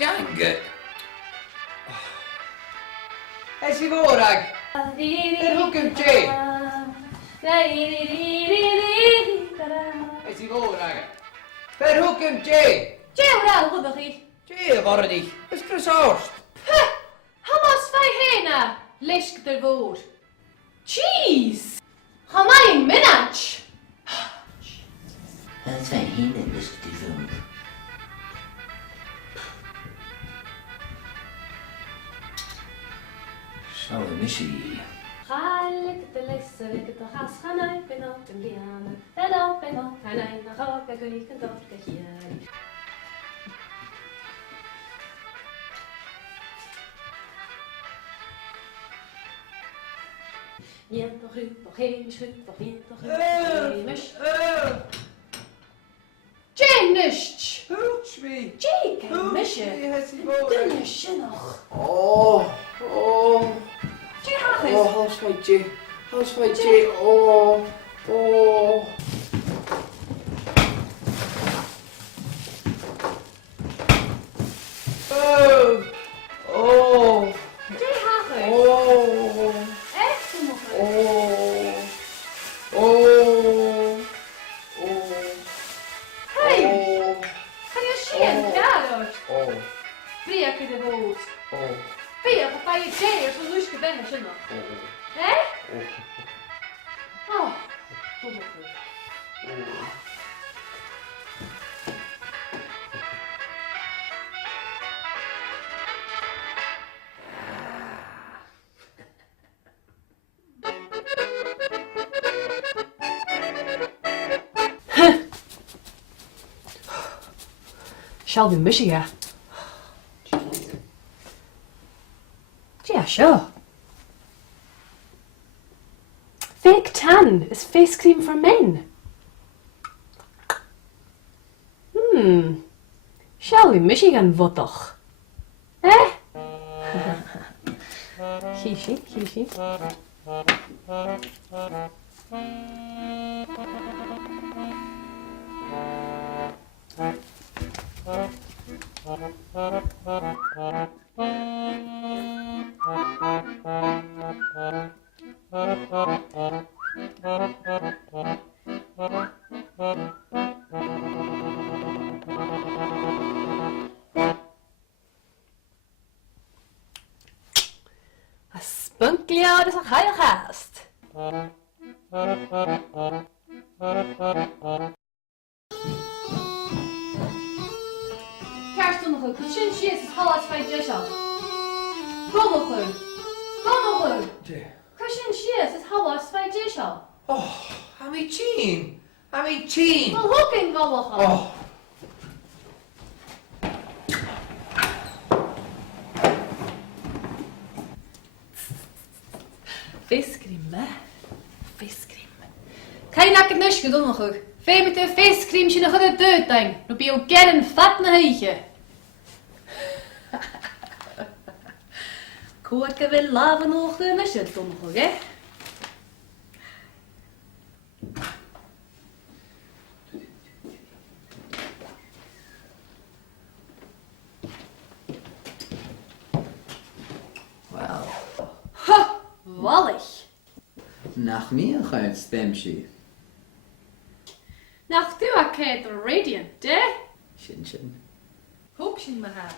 dang it. Is he vorag? Hook him, Jay. Is he vorag? Hook him, Jay. Jay, wel, goed nog niet. Jay, waar die? Is Chris Horst. Hamas vai hena, lesk der woord. Jeez! Ga mij een minach! Dat zijn hinden, dus die film. Zo, missie. Ga lekker te lessen, lekker te gas gaan uit, ben op en lianen. Ben op, ga nee, dan ga ik een weekend op, kijk hier. Niet nog u, nog geen schut, nog niet, nog geen mis. Janisch! Hooch me. Jay, geen misje. Is he vorag? Dunnesje nog. Oh. Jay, haag eens. Oh, how's my Jay? Oh. Jay, haag eens. Oh. Echt nog eens. Hey, ga je zien, daardoor. Vreken de woord. Via, papa je Jay, zo lusje ben je nog. Hè? Oh, domme goed. Shall we missen ja? Ja, sure. Fake tan is face cream for men. Shall we Michigan wat toch? Giesje. A spunkly out is a high haast. Kerst nog een kutsje is het half bij Jesha. Kom nog een. Kutsje is het half bij Jesha. Oh, Hammy Chin. Wel hooking wel nog al. Oh. Facecream, hè? Facecream. Ga je nakken nusje doen nog ook? Vijf met een facecreamje nog in de deur dan. Dan ben je ook een vat naar heetje. Koken wil laven nog een nusje doen nog, hè? Wel, Ha! Wallig. nach mir gaat stemsje. Nach du akket radiant, hè? Shin. Hoekje maar haar.